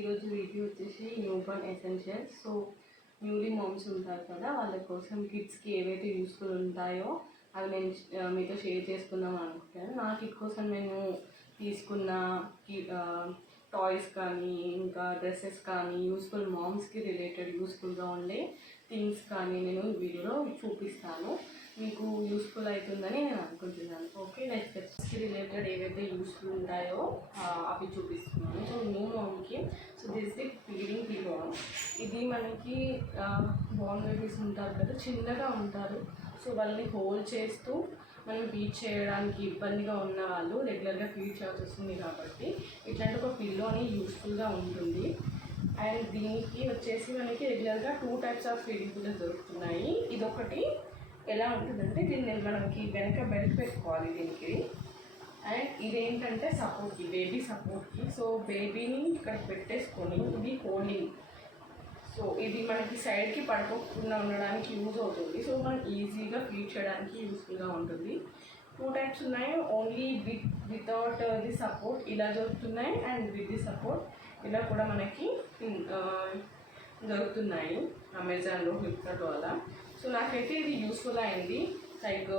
ఈరోజు రివ్యూ వచ్చేసి newborn essentials. So newly moms ఉంటారు కదా, వాళ్ళ కోసం కిడ్స్కి ఏవైతే యూస్ఫుల్ ఉంటాయో అవి నేను మీతో షేర్ చేసుకుందాం అనుకుంటాను. నా కిడ్ కోసం నేను తీసుకున్న టాయ్స్ కానీ ఇంకా డ్రెస్సెస్ కానీ యూస్ఫుల్ మామ్స్కి రిలేటెడ్ యూస్ఫుల్గా ఉండే థింగ్స్ కానీ నేను వీడియోలో చూపిస్తాను. మీకు యూస్ఫుల్ అవుతుందని నేను అనుకుంటున్నాను. ఓకే, నెక్స్ట్ రిలేటెడ్ ఏవైతే యూస్ఫుల్ ఉంటాయో అవి చూపిస్తున్నాను. సో న్యూ మామ్కి దిస్ ది ఫీడింగ్ పిల్లో. ఇది మనకి బార్న్ బేబీస్ ఉంటారు కదా, చిన్నగా ఉంటారు. సో వాళ్ళని హోల్డ్ చేస్తూ మనం ఫీడ్ చేయడానికి ఇబ్బందిగా ఉన్న వాళ్ళు రెగ్యులర్గా ఫీడ్ చేయాల్సి వస్తుంది కాబట్టి ఇట్లాంటి ఒక పిల్లో అని యూస్ఫుల్గా ఉంటుంది. అండ్ దీనికి వచ్చేసి మనకి రెగ్యులర్గా 2 టైప్స్ ఆఫ్ ఫీడింగ్ పిల్లోస్ దొరుకుతున్నాయి. ఇదొకటి ఎలా ఉంటుందంటే దీన్ని మనకి వెనక బెల్ట్ పెట్టుకోవాలి దీనికి. అండ్ ఇదేంటంటే సపోర్ట్కి, బేబీ సపోర్ట్కి. సో బేబీని ఇక్కడ పెట్టేసుకొని ఇది హోల్డింగ్. సో ఇది మనకి సైడ్కి పడుకోకుండా ఉండడానికి యూజ్ అవుతుంది. సో మనం ఈజీగా ఫీడ్ చేయడానికి యూస్ఫుల్గా ఉంటుంది. 2 టైప్స్ ఉన్నాయి. ఓన్లీ వితౌట్ ది సపోర్ట్ ఇలా దొరుకుతున్నాయి, అండ్ విత్ ది సపోర్ట్ ఇలా కూడా మనకి దొరుకుతున్నాయి అమెజాన్లో, ఫ్లిప్కార్ట్ వల్ల. సో నాకైతే ఇది యూస్ఫుల్ అయింది. లైక్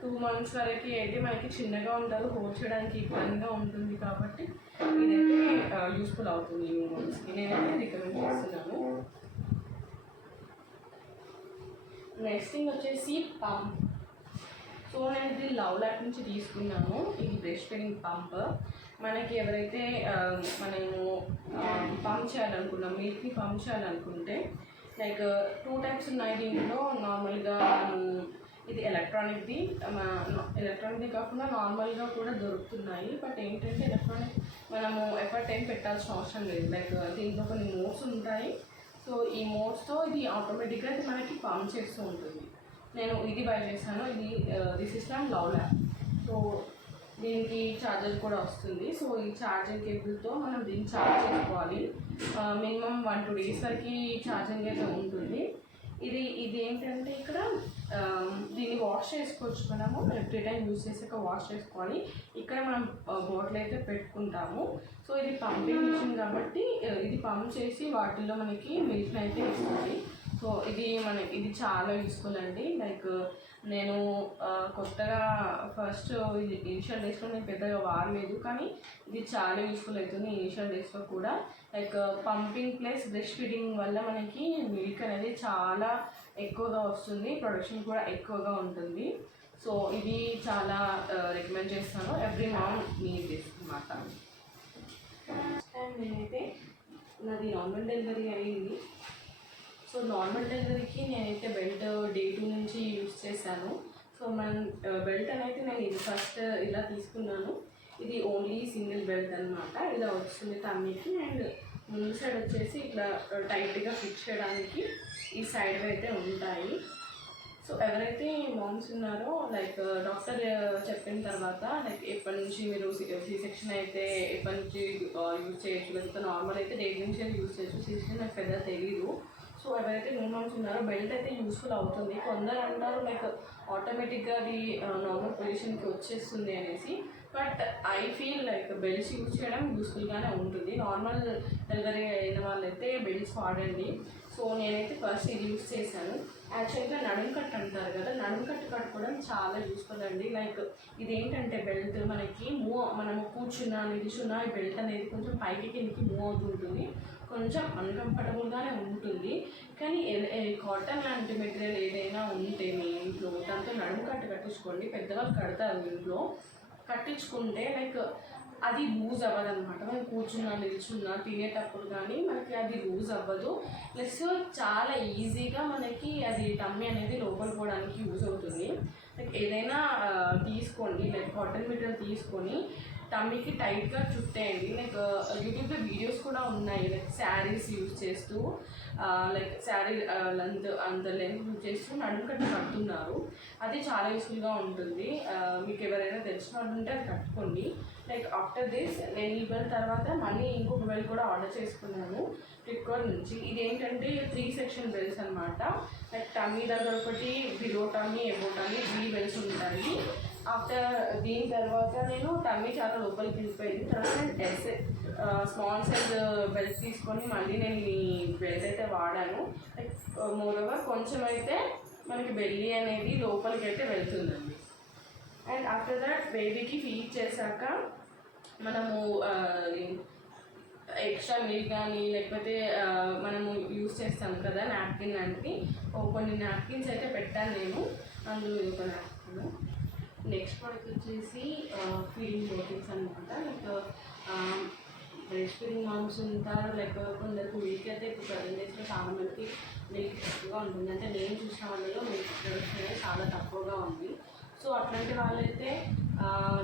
2 months వరకు అయితే మనకి చిన్నగా ఉంటారు, హోల్డ్ చేయడానికి ఇబ్బందిగా ఉంటుంది కాబట్టి ఇదైతే యూస్ఫుల్ అవుతుంది న్యూ మామ్స్కి. నేనైతే రికమెండ్ చేస్తున్నాను. నెక్స్ట్ థింగ్ వచ్చేసి పంప్. సో నేను ఇది లవ్ ల్యాక్ నుంచి తీసుకున్నాను. ఇది బ్రెస్ట్ ఫీడింగ్ పంప్. మనకి ఎవరైతే మనము పంప్ చేయాలనుకున్నాం, మిల్క్ని పంప్ చేయాలనుకుంటే లైక్ 2 టైప్స్ ఉన్నాయి దీంట్లో. నార్మల్గా ఇది ఎలక్ట్రానిక్ది కాకుండా నార్మల్గా కూడా దొరుకుతున్నాయి. బట్ ఏంటంటే ఎలక్ట్రానిక్ మనము ఎఫర్ట్ ఏం పెట్టాల్సిన అవసరం లేదు. లైక్ దీంట్లో కొన్ని మోడ్స్ ఉంటాయి. సో ఈ మోడ్స్తో ఇది ఆటోమేటిక్గా ఇది మనకి పంప్ చేస్తూ ఉంటుంది. నేను ఇది బై చేశాను. ఇది this is from love lakh. So దీనికి ఛార్జర్ కూడా వస్తుంది. సో ఈ ఛార్జింగ్ కేబుల్తో మనం దీన్ని ఛార్జ్ చేసుకోవాలి. మినిమం 1-2 days వరకు ఛార్జింగ్ అయితే ఉంటుంది. ఇది ఏంటంటే ఇక్కడ దీన్ని వాష్ చేసుకోవచ్చు. మనము ఎవ్రీ టైం యూజ్ చేసాక వాష్ చేసుకోవాలి. ఇక్కడ మనం బాటిల్ అయితే పెట్టుకుంటాము. సో ఇది పంపింగ్ మిషన్ కాబట్టి ఇది పంప్ చేసి వాటిల్లో మనకి మిల్క్ అయితే ఇస్తుంది. సో ఇది చాలా యూస్ఫుల్ అండి. లైక్ నేను కొత్తగా ఫస్ట్ ఇనిషియల్ డేస్లో నేను పెద్దగా వాడలేదు, కానీ ఇది చాలా యూస్ఫుల్ అవుతుంది ఇనిషియల్ డేస్లో కూడా. Like pumping plus breast feeding వల్ల మనకి మిల్క్ అనేది చాలా ఎక్కువగా వస్తుంది, ప్రొడక్షన్ కూడా ఎక్కువగా ఉంటుంది. సో ఇది చాలా రికమెండ్ చేస్తాను. ఎవ్రీ మామ్ నీడ్ దిస్ అన్నమాట. అండ్ నేనైతే నాది నార్మల్ డెలివరీ అయ్యింది. సో నార్మల్ డెలివరీకి నేనైతే బెల్ట్ డే 2 నుంచి యూజ్ చేశాను. సో బెల్ట్ అనేది నేను ఇది ఫస్ట్ ఇలా తీసుకున్నాను. ఇది ఓన్లీ సింగిల్ బెల్ట్ అనమాట. ఇలా వస్తుంది తమ్మికి. అండ్ ముందు సైడ్ వచ్చేసి ఇట్లా టైట్గా ఫిక్స్ చేయడానికి ఈ సైడ్ అయితే ఉంటాయి. సో ఎవరైతే మామ్స్ ఉన్నారో లైక్ డాక్టర్ చెప్పిన తర్వాత లైక్ ఎప్పటి నుంచి మీరు సి సెక్షన్ అయితే ఎప్పటి నుంచి యూజ్ చేయొచ్చు, లేకపోతే నార్మల్ అయితే డే నుంచి యూజ్ చేయొచ్చు. సి సెక్షన్ నాకు పెద్ద తెలీదు. సో ఎవరైతే న్యూ మామ్స్ ఉన్నారో బెల్ట్ అయితే యూస్ఫుల్ అవుతుంది. కొందరు అంటారు లైక్ ఆటోమేటిక్గా అది నార్మల్ పొజిషన్కి వచ్చేస్తుంది అనేసి. But I feel like belts use చేయడం యూస్ఫుల్గానే ఉంటుంది. నార్మల్ డెలివరీ అయిన వాళ్ళైతే బెల్ట్స్ వాడండి. సో నేనైతే ఫస్ట్ ఇది యూజ్ చేశాను. యాక్చువల్గా నడుము కట్ అంటారు కదా, నడుము కట్టు కట్టుకోవడం చాలా యూస్ఫుల్ అండి. లైక్ ఇదేంటంటే బెల్ట్ మనకి మనము కూర్చున్నా నిల్చున్నా ఈ బెల్ట్ అనేది కొంచెం పైకి కిందకి మూవ్ అవుతుంటుంది. కొంచెం అన్కంఫర్టబుల్గానే ఉంటుంది. కానీ కాటన్ లాంటి మెటీరియల్ ఏదైనా ఉంటే మీ ఇంట్లో దాంతో నడుము కట్టు కట్టించుకోండి. పెద్దవాళ్ళు కడతారు ఇంట్లో. కట్టించుకుంటే లైక్ అది లూజ్ అవ్వదు అనమాట. మనం కూర్చున్నా నిల్చున్నా తినేటప్పుడు కానీ మనకి అది లూజ్ అవ్వదు. ప్లస్ చాలా ఈజీగా మనకి అది టమ్మీ అనేది లోపల పోవడానికి యూజ్ అవుతుంది. లైక్ ఏదైనా తీసుకోండి, లైక్ కాటన్ మెటీరియల్ తీసుకొని టమ్మీకి టైట్గా చుట్టేయండి. లైక్ యూట్యూబ్లో వీడియోస్ కూడా ఉన్నాయి. లైక్ శారీస్ యూజ్ చేస్తూ లైక్ శారీ అంత లెంత్ యూజ్ చేస్తూ నడుము కట్టు కట్టున్నారు. అది చాలా యూస్ఫుల్గా ఉంటుంది. మీకు ఎవరైనా తెలిసిన వాళ్ళు ఉంటే అది కట్టుకోండి. లైక్ ఆఫ్టర్ దిస్ నేను ఈ బెల్ట్ తర్వాత మళ్ళీ ఇంకొక బెల్ట్ కూడా ఆర్డర్ చేసుకున్నాను ఫ్లిప్కార్ట్ నుంచి. ఇదేంటంటే 3 section బెల్ట్స్ అనమాట. లైక్ టమ్మీ దగ్గర ఒకటి, below tummy, above tummy 3 belts ఉంటాయి. ఆఫ్టర్ దీని తర్వాత నేను టమ్మీ చాలా లోపలికి వెళ్ళిపోయింది. తర్వాత నేను స్మాల్ సైజ్ బెల్ట్ తీసుకొని మళ్ళీ నేను ఈ బెల్ట్ అయితే వాడాను. లైక్ మోర్ ఓవర్ కొంచెం అయితే మనకి బెల్లీ అనేది లోపలికి అయితే వెళ్తుందండి. అండ్ ఆఫ్టర్ దట్ బేబీకి ఫీడ్ చేశాక మనము ఎక్స్ట్రా మిల్క్ కానీ లేకపోతే మనము యూస్ చేస్తాం కదా నాప్కిన్ లాంటివి, కొన్ని నాప్కిన్స్ అయితే పెట్టాను నేను. అందులో ఒక నాప్కిన్. నెక్స్ట్ ప్రోడక్ట్ వచ్చేసి ఫీడింగ్ బాటిల్స్ అనమాట. లైక్ బ్రెస్ట్ ఫీడింగ్ మామ్స్ ఉంటారు, లైక్ కొందరికి మిల్క్ అయితే ఇప్పుడు 7 డేస్లో చాలా మందికి మిల్క్ తక్కువగా ఉంటుంది. అంటే నేను చూసిన వాళ్ళలో మిల్క్ ప్రొడక్షన్ అనేది చాలా తక్కువగా ఉంది. సో అట్లాంటి వాళ్ళైతే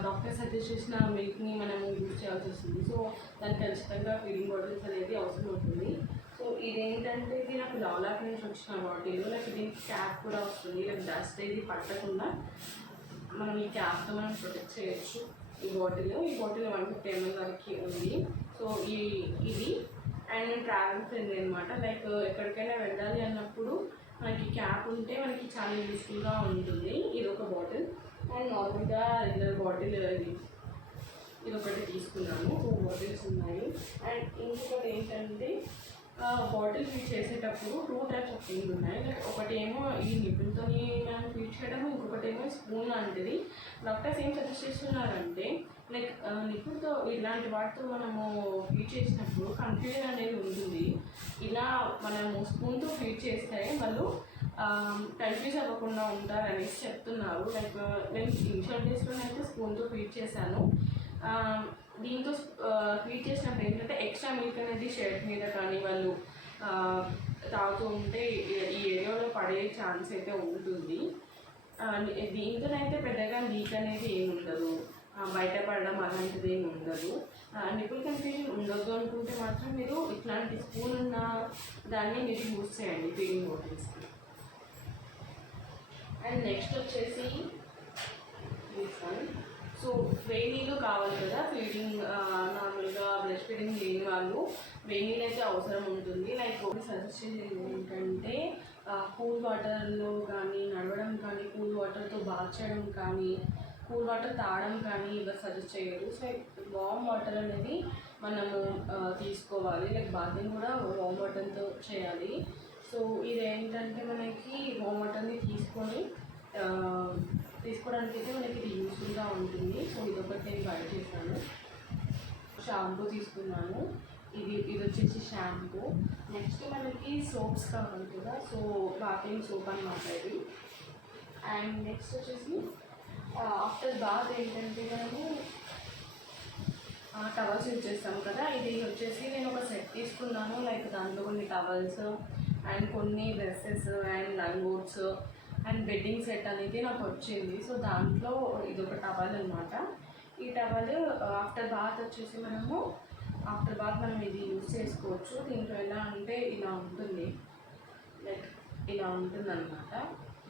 డాక్టర్ సజెస్ట్ చేసిన మిల్క్ని మనము యూజ్ చేయాల్సి వస్తుంది. సో దానికి ఖచ్చితంగా ఫీడింగ్ బాటిల్స్ అనేది అవసరం అవుతుంది. సో ఇదేంటంటే ఇది నాకు లాలాక్ నుంచి వచ్చిన బాటిల్. లైక్ దీనికి క్యాప్ కూడా వస్తుంది. లైక్ డస్ట్ ఇది పట్టకుండా మనం ఈ క్యాప్తో మనం ప్రొటెక్ట్ చేయొచ్చు. ఈ బాటిల్ 150 ml వరకు ఉంది. సో ఇది అండ్ నేను ట్రావెల్ ఫ్రెండ్లీ అనమాట. లైక్ ఎక్కడికైనా వెళ్ళాలి అన్నప్పుడు మనకి క్యాప్ ఉంటే మనకి చాలా యూస్ఫుల్గా ఉంటుంది. ఇది ఒక బాటిల్. అండ్ నార్మల్గా రెగ్యులర్ బాటిల్ ఇది ఒకటి తీసుకున్నాను. 2 బాటిల్స్ ఉన్నాయి. అండ్ ఇంకొకటి ఏంటంటే బాటిల్ ఫీడ్ చేసేటప్పుడు 2 టైప్స్ ఆఫ్ ఫీడ్ ఉన్నాయి. లైక్ ఒకటేమో ఈ నిపుల్తో మనం ఫీడ్ చేయడం, ఇంకొకటేమో స్పూన్ లాంటిది. డాక్టర్స్ ఏం సజెస్ట్ చేస్తున్నారంటే లైక్ నిపుల్తో ఇలాంటి వాటితో మనము ఫీడ్ చేసినప్పుడు కన్ఫ్యూజన్ అనేది ఉంటుంది. ఇలా మనము స్పూన్తో ఫీడ్ చేస్తే వాళ్ళు కన్ఫ్యూజ్ అవ్వకుండా ఉంటారనేసి చెప్తున్నారు. లైక్ నేను ఇనిషియల్ డేస్లోనైతే స్పూన్తో ఫీడ్ చేశాను. దీంతో ఫీడ్ చేసినప్పుడు ఏంటంటే ఎక్స్ట్రా మిల్క్ అనేది షర్ట్ మీద కానీ వాళ్ళు తాగుతూ ఉంటే ఈ ఏరియాలో పడే ఛాన్స్ అయితే ఉంటుంది. దీంతోనైతే పెద్దగా లీక్ అనేది ఏమి ఉండదు, బయటపడడం అలాంటిది ఏమి ఉండదు. నిపుల్ కన్ఫ్యూజన్ ఉండొద్దు అనుకుంటే మాత్రం మీరు ఇట్లాంటి స్పూన్ ఉన్న దాన్ని మీరు యూజ్ చేయండి ఫీడింగ్ బాటిల్స్కి. అండ్ నెక్స్ట్ వచ్చేసి సో వేణీలు కావాలి కదా ఫీడింగ్, నార్మల్గా బ్రెస్ట్ ఫీడింగ్ లేని వాళ్ళు వేణీలు అయితే అవసరం ఉంటుంది. లైక్ సజెస్ట్ చేసేది ఏంటంటే కూల్ వాటర్లో కానీ నడవడం కానీ, కూల్ వాటర్తో బాత్ చేయడం కానీ, కూల్ వాటర్ తాగడం కానీ ఇవి సజెస్ట్ చేయరు. సో వామ్ వాటర్ అనేది మనము తీసుకోవాలి. లైక్ బాతింగ్ కూడా వామ్ వాటర్తో చేయాలి. సో ఇదేంటంటే మనకి వామ్ వాటర్ని తీసుకోవడానికి అయితే మనకి ఇది యూస్ఫుల్గా ఉంటుంది. సో ఇదొకటి నేను బై చేశాను. షాంపూ తీసుకున్నాను. ఇది వచ్చేసి షాంపూ. నెక్స్ట్ మనకి సోప్స్ కావాలి కదా, సో బాతింగ్ సోప్ అన్నమాట ఇది. అండ్ నెక్స్ట్ వచ్చేసి ఆఫ్టర్ బాత్ ఏంటంటే మనము టవల్స్ యూజ్ చేస్తాం కదా. ఇది వచ్చేసి నేను ఒక సెట్ తీసుకున్నాను. లైక్ దాంట్లో కొన్ని టవల్స్ అండ్ కొన్ని dresses and langots and bedding set అనేది నాకు వచ్చింది. సో దాంట్లో ఇదొక టవల్ అనమాట. ఈ టవల్ ఆఫ్టర్ బాత్ వచ్చేసి ఆఫ్టర్ బాత్ మనం ఇది యూజ్ చేసుకోవచ్చు. దీంట్లో ఎలా అంటే ఇలా ఉంటుంది, లైక్ ఇలా ఉంటుందన్నమాట.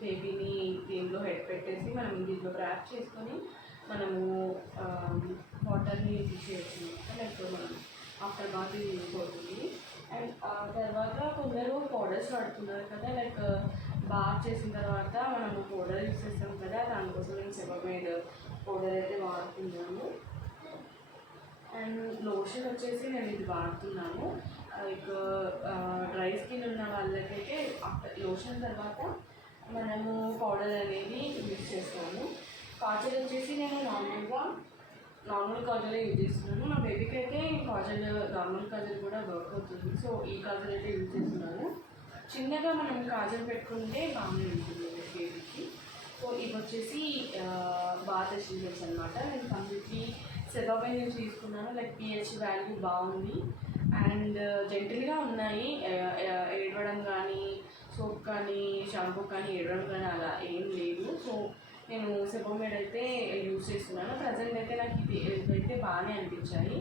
బేబీని దీంట్లో హెడ్ పెట్టేసి మనం దీంట్లో ర్యాప్ చేసుకొని మనము వాటర్ని తీసేయచ్చు అనమాట. లైక్ మనం ఆఫ్టర్ బాత్ ఇది యూజ్ అవుతుంది. అండ్ తర్వాత కొందరు పౌడర్స్ వాడుతున్నారు కదా, లైక్ బాత్ చేసిన తర్వాత మనము పౌడర్ యూజ్ చేస్తాం కదా, దానికోసం నేను సెబమైడ్ పౌడర్ అయితే వాడుతున్నాను. అండ్ లోషన్ వచ్చేసి నేను ఇది వాడుతున్నాను. లైక్ డ్రై స్కిన్ ఉన్న వాళ్ళకైతే లోషన్ తర్వాత మనము పౌడర్ అనేది యూజ్ చేస్తాము. కాజల్ వచ్చేసి నేను నార్మల్ కాజల్ యూజ్ చేస్తున్నాను. నా బేబీకి అయితే కాజల్ నార్మల్ కాజల్ కూడా వర్క్ అవుతుంది. సో ఈ కాజల్ అయితే యూజ్ చేస్తున్నాను. చిన్నగా మనం కాజల్ పెట్టుకుంటే బాగానే ఉంటుంది బేబీకి. సో ఇవి వచ్చేసి బాత్ ఎసెన్షియల్స్ అనమాట. నేను కంప్లీట్లీ సెబమైడ్ నుంచి తీసుకున్నాను. లైక్ పిహెచ్ వాల్యూ బాగుంది అండ్ జెంటిల్గా ఉన్నాయి. ఏడవడం కానీ, సోప్ కానీ, షాంపూ కానీ ఏడవడం కానీ అలా ఏం లేదు. సో నేను సెబమైడ్ అయితే యూజ్ చేస్తున్నాను. ప్రజెంట్ అయితే నాకు ఇదైతే బాగానే అనిపించాయి.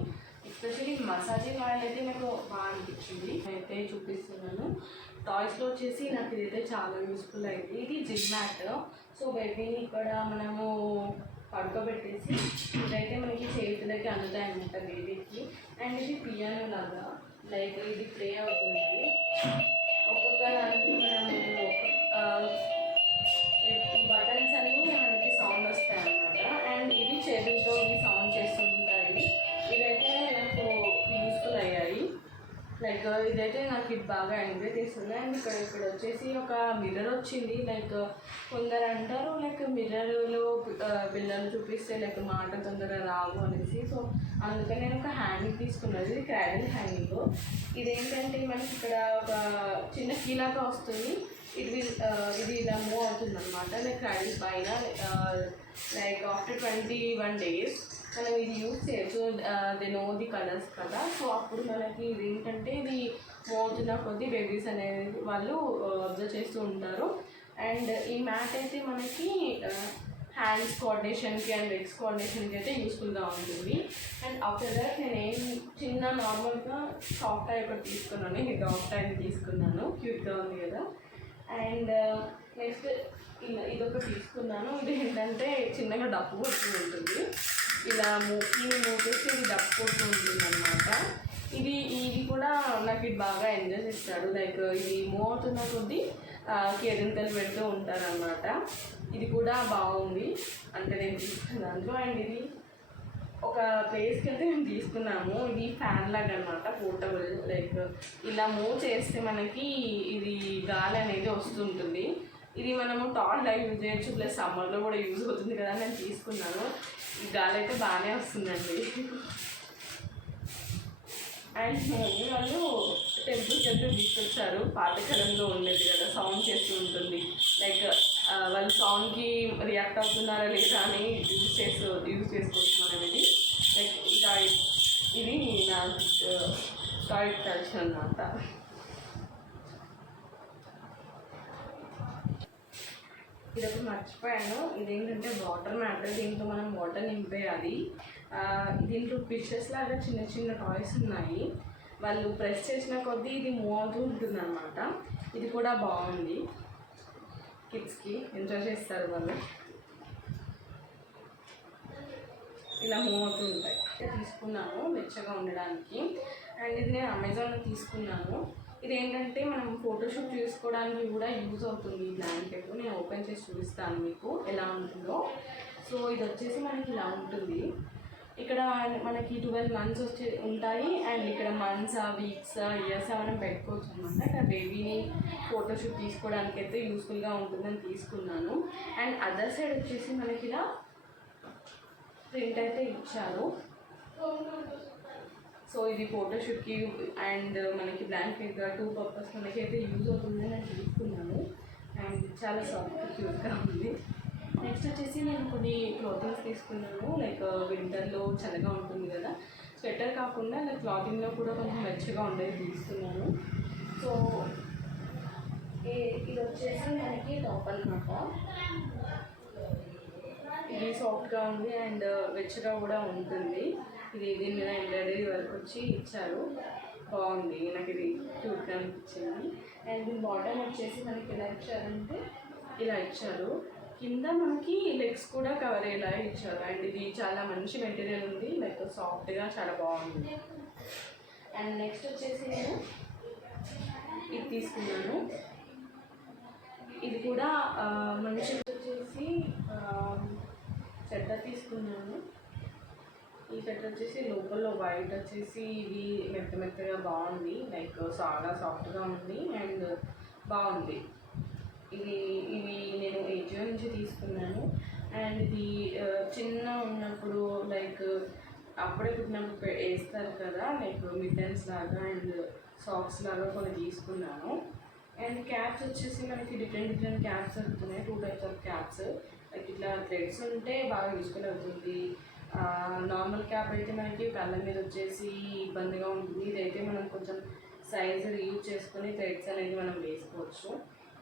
ఎస్పెషల్లీ మసాజింగ్ ఆయిల్ అయితే నాకు బాగా అనిపించింది. అయితే చూపిస్తున్నాను. టాయ్స్లో వచ్చేసి నాకు ఇదైతే చాలా యూస్ఫుల్ అయింది. ఇది జిమ్ మ్యాట్. సో బేబీని ఇక్కడ మనము పడుకోబెట్టేసి ఇదైతే మనకి చేతులకి అందుతాయి అనమాట బేబీకి. అండ్ ఇది పియానో లాగా, లైక్ ఇది ప్లే అవుతుంది. ఒక్కొక్క దానికి మనము ఈ బటన్స్ అన్నీ మనకి సౌండ్ వస్తాయి అన్నమాట. లైక్ ఇదైతే నాకు ఇది బాగా ఎంజాయ్ చేస్తుంది. అండ్ ఇక్కడ వచ్చేసి ఒక మిర్రర్ వచ్చింది. లైక్ కొందరు అంటారు లైక్ మిర్రర్లో పిల్లలు చూపిస్తే లైక్ మాట తొందరగా రావు అనేసి. సో అందుకని నేను ఒక హ్యాంగింగ్ తీసుకున్నది. ఇది క్రాడిల్ హ్యాంగింగ్. ఇదేంటంటే మనకి ఇక్కడ ఒక చిన్న కీలాగా వస్తుంది. ఇది ఇలా మూవ్ అవుతుంది అనమాట. లైక్ క్రాడిల్ పైన లైక్ ఆఫ్టర్ 21 days మనం ఇది యూజ్ చేయొచ్చు. దే నో ది కలర్స్ కదా. సో అప్పుడు మనకి ఇది ఏంటంటే ఇది మూవ్ అవుతున్న కొద్దీ బేబీస్ అనేది వాళ్ళు అబ్జర్వ్ చేస్తూ ఉంటారు. అండ్ ఈ మ్యాట్ అయితే మనకి హ్యాండ్స్ కోఆర్డినేషన్కి అండ్ లెగ్స్ కోఆర్డినేషన్కి అయితే యూస్ఫుల్గా ఉంటుంది. అండ్ ఆఫ్టర్ దట్ నేను చిన్న నార్మల్గా సాఫ్ట్ టై ఒకటి తీసుకున్నాను. ఇది డాగ్ టై తీసుకున్నాను, క్యూట్గా ఉంది కదా. అండ్ నెక్స్ట్ ఇదొకటి తీసుకున్నాను. ఇది ఏంటంటే చిన్నగా డప్పు కొడుతూ ఉంటుంది. ఇలా మూవ్ చేసి ఇది డప్పు కొడుతూ ఉంటుంది అనమాట. ఇది కూడా నాకు ఇది బాగా ఎంజాయ్ చేస్తాడు. లైక్ ఇది మూవ్ అవుతున్న కొద్దీ కేరింతలు పెడుతూ ఉంటారనమాట. ఇది కూడా బాగుంది అంటే నేను తీసుకున్న దాంట్లో. అండ్ ఇది ఒక ప్లేస్కి అయితే మేము తీసుకున్నాము. ఇది ఫ్యాన్ లాగా అనమాట, పోర్టబుల్. లైక్ ఇలా మూవ్ చేస్తే మనకి ఇది గాలి అనేది వస్తుంటుంది. ఇది మనము టార్చ్లా యూజ్ చేయొచ్చు, ప్లస్ సమ్మర్లో కూడా యూజ్ అవుతుంది కదా నేను తీసుకున్నాను. ఈ గాలి అయితే బాగానే వస్తుందండి. అండ్ మమ్మీ వాళ్ళు టెంపుల్కి అయితే తీసుకొచ్చారు. పాతకాలంలో ఉండేది కదా, సౌండ్ చేస్తూ ఉంటుంది. లైక్ వాళ్ళు సౌండ్కి రియాక్ట్ అవుతున్నారా లేదా అని యూజ్ చేసుకోవచ్చు మనం. ఇది లైక్ ఇది నా టాయ్ కలెక్షన్ అన్నమాట. ఇదొకటి మర్చిపోయాను. ఇదేంటంటే వాటర్ మ్యాటర్. దీంట్లో మనం వాటర్ నింపేయాలి. దీంట్లో ఫిషెస్ లాగా చిన్న చిన్న టాయ్స్ ఉన్నాయి. వాళ్ళు ప్రెస్ చేసిన కొద్దీ ఇది మూవ్ అవుతూ ఉంటుంది అనమాట. ఇది కూడా బాగుంది, కిడ్స్కి ఎంజాయ్ చేస్తారు వాళ్ళు. ఇలా మూవ్ అవుతూ ఉంటాయి. తీసుకున్నాను వెచ్చగా ఉండడానికి. అండ్ ఇది నేను అమెజాన్లో తీసుకున్నాను. ఇది ఏంటంటే మనం ఫోటోషూట్ చేసుకోవడానికి కూడా యూజ్ అవుతుంది ఈ బ్లాంకెట్. నేను ఓపెన్ చేసి చూపిస్తాను మీకు ఎలా ఉంటుందో. సో ఇది వచ్చేసి మనకి ఇలా ఉంటుంది. ఇక్కడ మనకి 12 months ఉంటాయి. అండ్ ఇక్కడ మంత్స్, వీక్స్, ఇయర్స్ మనం పెట్టుకోవచ్చు అనమాట. ఇక్కడ బేబీని ఫోటోషూట్ తీసుకోవడానికి అయితే యూస్ఫుల్గా ఉంటుందని తీసుకున్నాను. అండ్ అదర్ సైడ్ వచ్చేసి మనకి ఇలా ప్రింట్ అయితే ఇచ్చారు. సో ఇది ఫోటోషూట్కి అండ్ మనకి బ్లాంకెట్గా 2 purpose మనకి అయితే యూజ్ అవుతుందని నేను తీసుకున్నాను. అండ్ చాలా సాఫ్ట్ క్యూట్గా ఉంది. నెక్స్ట్ వచ్చేసి నేను కొన్ని క్లాతింగ్స్ తీసుకున్నాను. లైక్ వింటర్లో చల్లగా ఉంటుంది కదా, స్వెటర్ కాకుండా లైక్ క్లాతింగ్లో కూడా కొంచెం వెచ్చగా ఉండేది తీసుకున్నాను. సో ఇది వచ్చేసి మనకి టాప్ అనమాట. ఇది సాఫ్ట్గా ఉంది అండ్ వెచ్చగా కూడా ఉంటుంది. దీని మీద ఎంబ్రాయిడరీ వర్క్ వచ్చి ఇచ్చారు, బాగుంది. నాకు ఇది క్యూట్గా అనిపించింది. అండ్ దీని బాటమ్ వచ్చేసి మనకి ఎలా ఇచ్చారంటే ఇలా ఇచ్చారు. కింద మనకి లెగ్స్ కూడా కవర్ అయ్యేలా ఇచ్చారు. అండ్ ఇది చాలా మంచి మెటీరియల్ ఉంది, లైక్ సాఫ్ట్గా చాలా బాగుంది. అండ్ నెక్స్ట్ వచ్చేసి నేను ఇది తీసుకున్నాను. ఇది కూడా మంచి వచ్చేసి స్వెటర్ తీసుకున్నాను. ఈ స్వెటర్ వచ్చేసి లోపల వైట్ వచ్చేసి ఇది మెత్తగా బాగుంది. లైక్ చాలా సాఫ్ట్గా ఉంది అండ్ బాగుంది. ఇవి నేను ఏజియో నుంచి తీసుకున్నాను. అండ్ ఇది చిన్న ఉన్నప్పుడు లైక్ అప్పుడే పుట్టినప్పుడు వేస్తారు కదా, లైక్ మిట్టన్స్ లాగా అండ్ సాక్స్ లాగా కొన్ని తీసుకున్నాను. అండ్ క్యాప్స్ వచ్చేసి మనకి డిఫరెంట్ క్యాప్స్ వస్తున్నాయి. 2 types ఆఫ్ క్యాప్స్. లైక్ ఇట్లా థ్రెడ్స్ ఉంటే బాగా యూస్ఫుల్ అవుతుంది. నార్మల్ క్యాప్ అయితే మనకి కళ్ళ మీద వచ్చేసి ఇబ్బందిగా ఉంటుంది. ఇదైతే మనం కొంచెం సైజ్ యూజ్ చేసుకొని థ్రెడ్స్ అనేది మనం వేసుకోవచ్చు.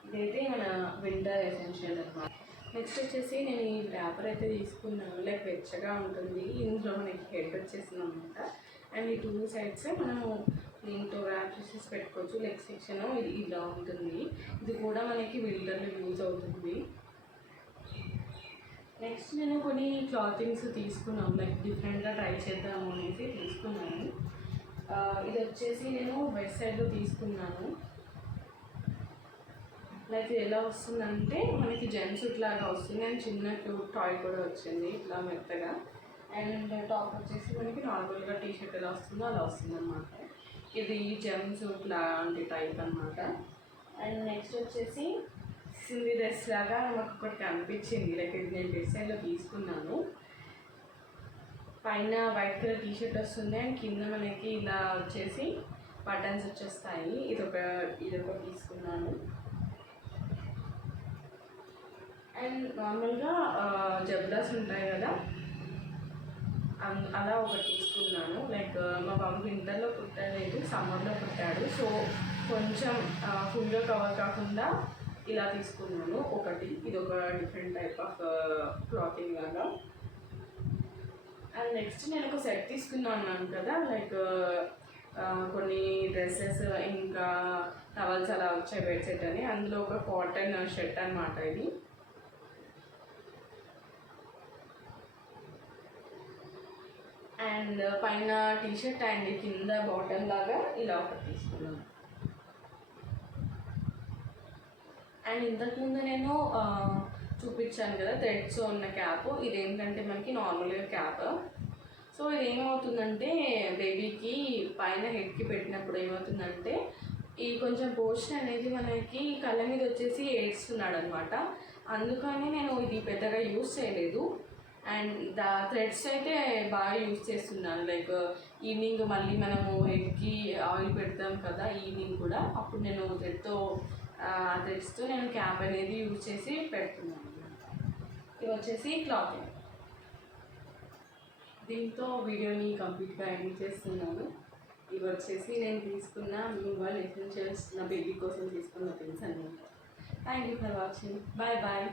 ఇదైతే మన వింటర్ ఎసెన్షియల్ అనమాట. నెక్స్ట్ వచ్చేసి నేను ఈ ర్యాపర్ అయితే తీసుకున్నాను. లైక్ వెచ్చగా ఉంటుంది. ఇందులో మనకి హెడ్ వచ్చేసింది అనమాట. అండ్ ఈ 2 sides మనము దీంట్లో ర్యాప్ చేసేసి పెట్టుకోవచ్చు. లెగ్ సెక్షన్ ఇది ఇలా ఉంటుంది. ఇది కూడా మనకి వింటర్లో యూజ్ అవుతుంది. నెక్స్ట్ నేను కొన్ని క్లాతింగ్స్ తీసుకున్నాను. లైక్ డిఫరెంట్గా ట్రై చేద్దాము అనేసి తీసుకున్నాను. ఇది వచ్చేసి నేను వెస్ట్ సైడ్లో తీసుకున్నాను. లైక్ ఎలా వస్తుందంటే మనకి జెంట్స్ ఇట్లాగా వస్తుంది అండ్ చిన్న క్యూట్ టాయ్ కూడా వచ్చింది ఇట్లా మెత్తగా. అండ్ టాప్ వచ్చేసి మనకి నార్మల్గా టీషర్ట్ ఎలా వస్తుందో అలా వస్తుంది అన్నమాట. ఇది జంప్ సూట్ లాంటి టైప్ అనమాట. అండ్ నెక్స్ట్ వచ్చేసి సింధీ డ్రెస్ లాగా నాకు ఒకటి కనిపించింది, లైక్ ఇది నేను డిజైన్లో తీసుకున్నాను. పైన వైట్ కలర్ టీషర్ట్ వస్తుంది అండ్ కింద మనకి ఇలా వచ్చేసి బటన్స్ వచ్చేస్తాయి. ఇదొక తీసుకున్నాను. అండ్ నార్మల్గా జబ్డాస్ ఉంటాయి కదా, అలా ఒకటి తీసుకున్నాను. లైక్ మా బాబు వింటర్లో పుట్టలేదు, సమ్మర్లో పుట్టాడు. సో కొంచెం ఫుల్గా కవర్ కాకుండా ఇలా తీసుకున్నాను ఒకటి. ఇది ఒక డిఫరెంట్ టైప్ ఆఫ్ క్లాతింగ్ లాగా. అండ్ నెక్స్ట్ నేను ఒక సెట్ తీసుకున్నాను కదా, లైక్ కొన్ని డ్రెస్సెస్ ఇంకా టవల్స్ అలా వచ్చాయి బెడ్ సెట్ అని. అందులో ఒక కాటన్ షర్ట్ అనమాట ఇది. అండ్ పైన టీషర్ట్ అండ్ కింద బాటమ్ లాగా ఇలా ఒకటి తీసుకున్నాను. అండ్ ఇంతకుముందు నేను చూపించాను కదా థ్రెడ్స్ ఉన్న క్యాప్, ఇదేంటంటే మనకి నార్మల్గా క్యాప్. సో ఇది ఏమవుతుందంటే బేబీకి పైన హెడ్కి పెట్టినప్పుడు ఏమవుతుందంటే ఈ కొంచెం పోర్షన్ అనేది మనకి కళ్ళ మీద వచ్చేసి ఏడుస్తున్నాడు అనమాట. అందుకని నేను ఇది పెద్దగా యూజ్ చేయలేదు. అండ్ థ్రెడ్స్ అయితే బాగా యూజ్ చేస్తున్నాను. లైక్ ఈవినింగ్ మళ్ళీ మనము హెడ్కి ఆయిల్ పెడతాం కదా ఈవినింగ్ కూడా, అప్పుడు నేను థ్రెడ్స్తో నేను క్యాప్ అనేది యూజ్ చేసి పెడుతున్నాను. ఇది వచ్చేసి క్లాతింగ్. దీంతో వీడియోని కంప్లీట్గా ఎండ్ చేస్తున్నాను. ఇవి వచ్చేసి నేను తీసుకున్న మినిమల్ ఎసెన్షియల్స్ నా బేబీ కోసం తీసుకున్న థింగ్స్ అన్నమాట. Thank you for watching. Bye bye.